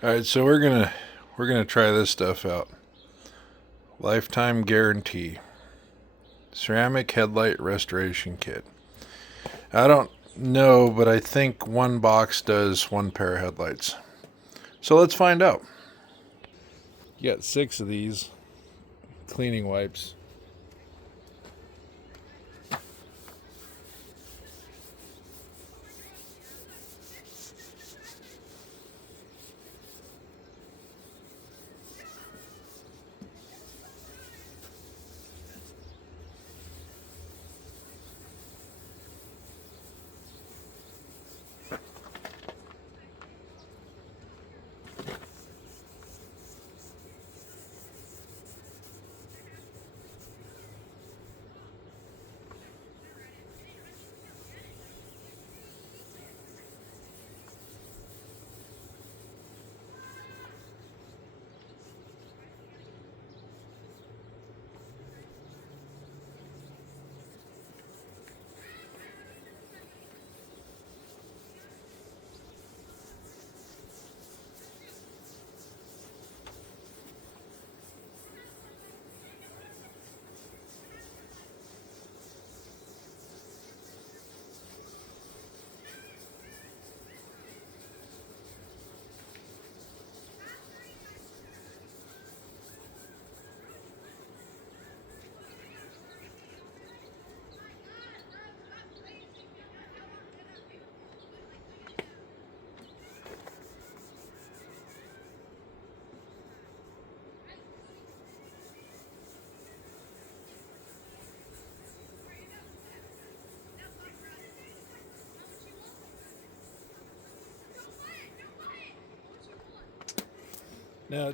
All right, so we're gonna try this stuff out. Lifetime guarantee. Ceramic headlight restoration kit. I don't know, but I think one box does one pair of headlights. So let's find out. You got 6 of these cleaning wipes. Now,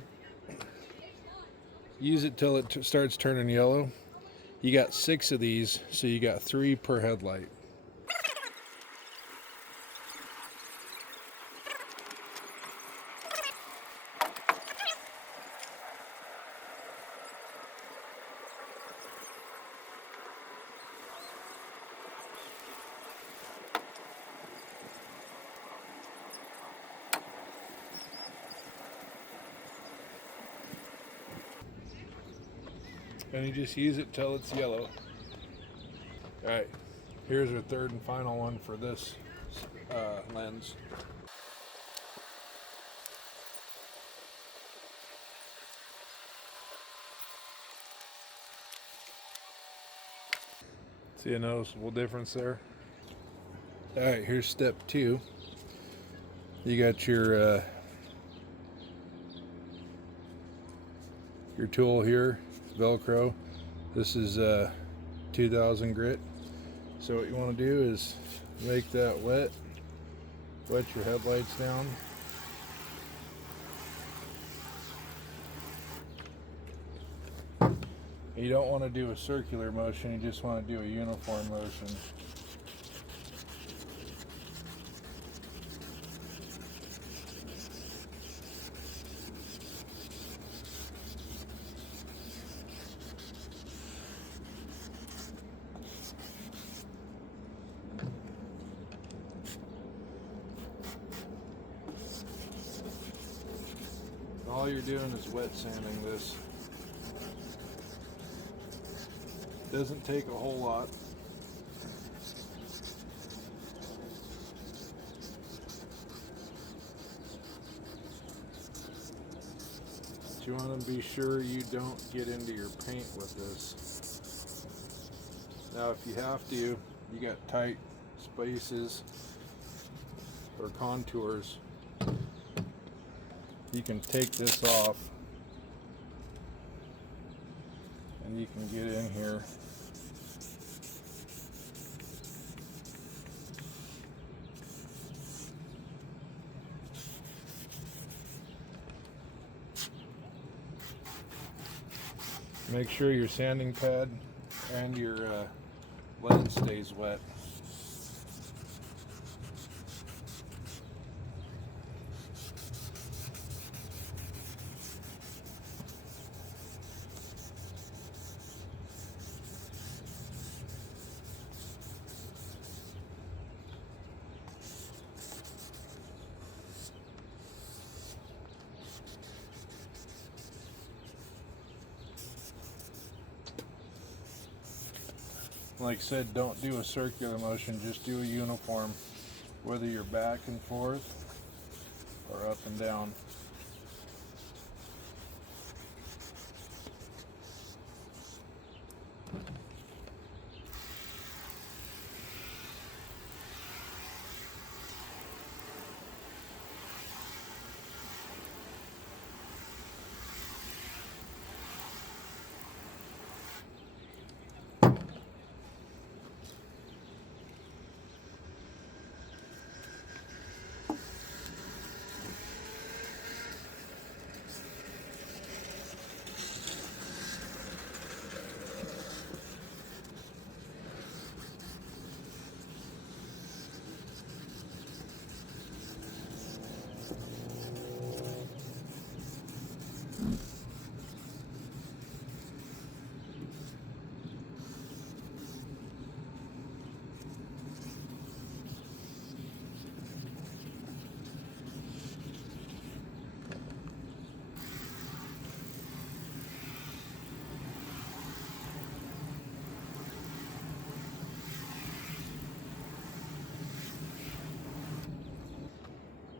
use it till it starts turning yellow. You got 6 of these, so you got 3 per headlight. And you just use it till it's yellow. Alright, here's our third and final one for this lens. See a noticeable difference there? Alright, here's step 2. You got your tool here, Velcro. This is 2000 grit. So what you want to do is make that wet your headlights down. You don't want to do a circular motion, you just want to do a uniform motion. All you're doing is wet sanding this. Doesn't take a whole lot. But you want to be sure you don't get into your paint with this. Now if you have to, you got tight spaces or contours, you can take this off and you can get in here. Make sure your sanding pad and your lens stays wet. Like I said, don't do a circular motion, just do a uniform, whether you're back and forth or up and down.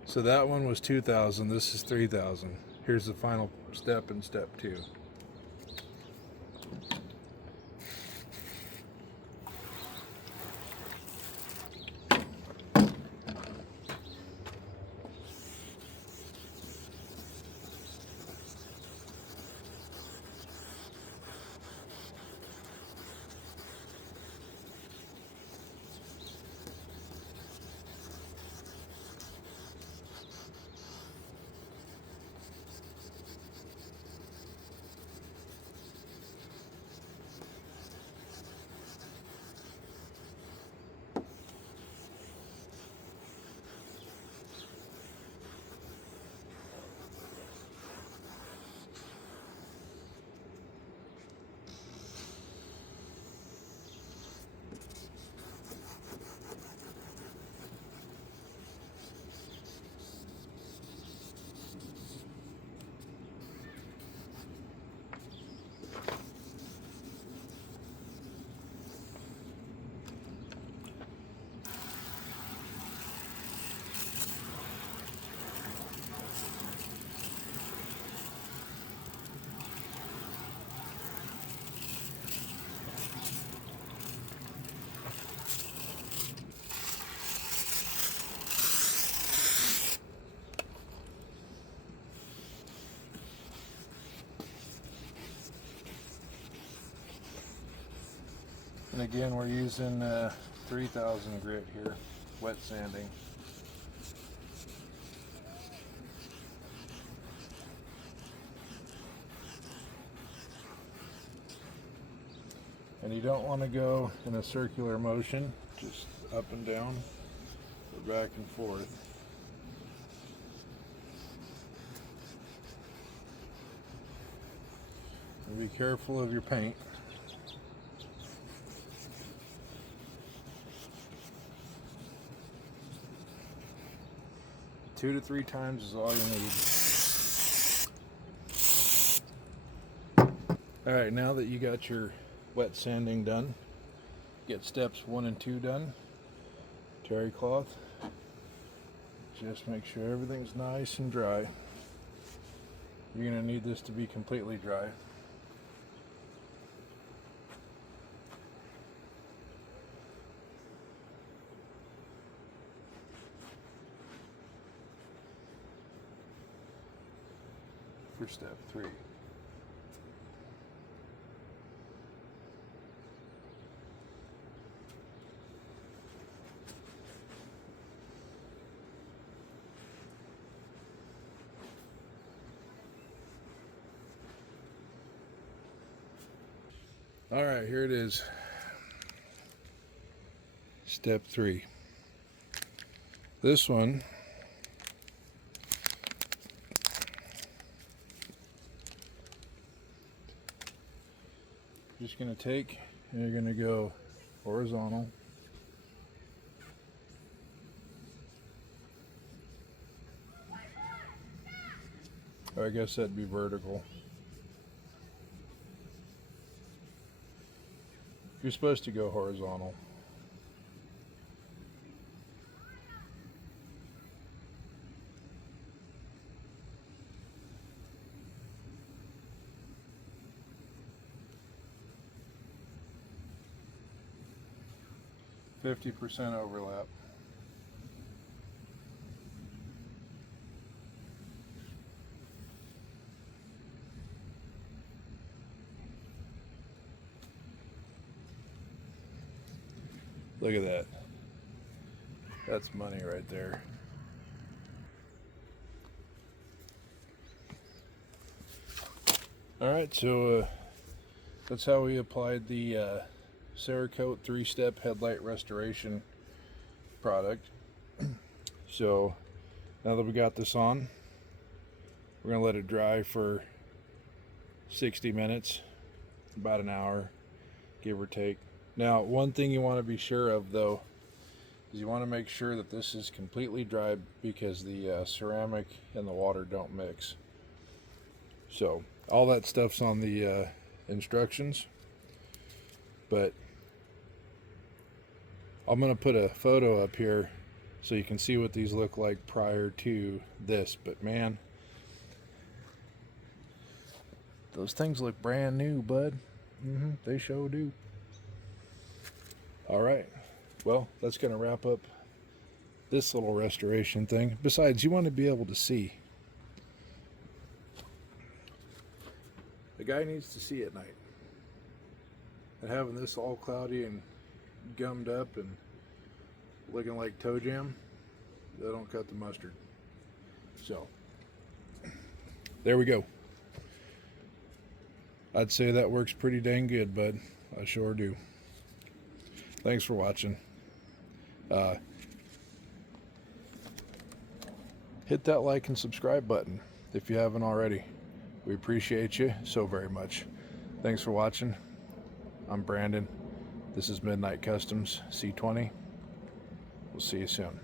So that one was 2,000, this is 3,000. Here's the final step in step 2. And again, we're using 3,000 grit here, wet sanding. And you don't want to go in a circular motion, just up and down or back and forth. And be careful of your paint. Two to 3 times is all you need. Alright, now that you got your wet sanding done, get steps 1 and 2 done. Terry cloth. Just make sure everything's nice and dry. You're going to need this to be completely dry. For step 3. All right, here it is. Step 3. This one you're just going to take and you're going to go horizontal. Or I guess that'd be vertical. You're supposed to go horizontal. %50 overlap. Look at that. That's money right there. Alright, so that's how we applied the Cerakote 3-step headlight restoration product. So now that we got this on, we're going to let it dry for 60 minutes, about an hour, give or take. Now, one thing you want to be sure of, though, is you want to make sure that this is completely dry, because the ceramic and the water don't mix. So all that stuff's on the instructions, but I'm going to put a photo up here so you can see what these look like prior to this. But man, those things look brand new, bud. They sure do. All right, well, that's going to wrap up this little restoration thing. Besides, you want to be able to see. The guy needs to see at night. And having this all cloudy and gummed up and looking like toe jam, that don't cut the mustard. So there we go. I'd say that works pretty dang good, bud. I sure do. Thanks for watching. Hit that like and subscribe button if you haven't already. We appreciate you so very much. Thanks for watching. I'm Brandon. This is Midnight Customs C20. We'll see you soon.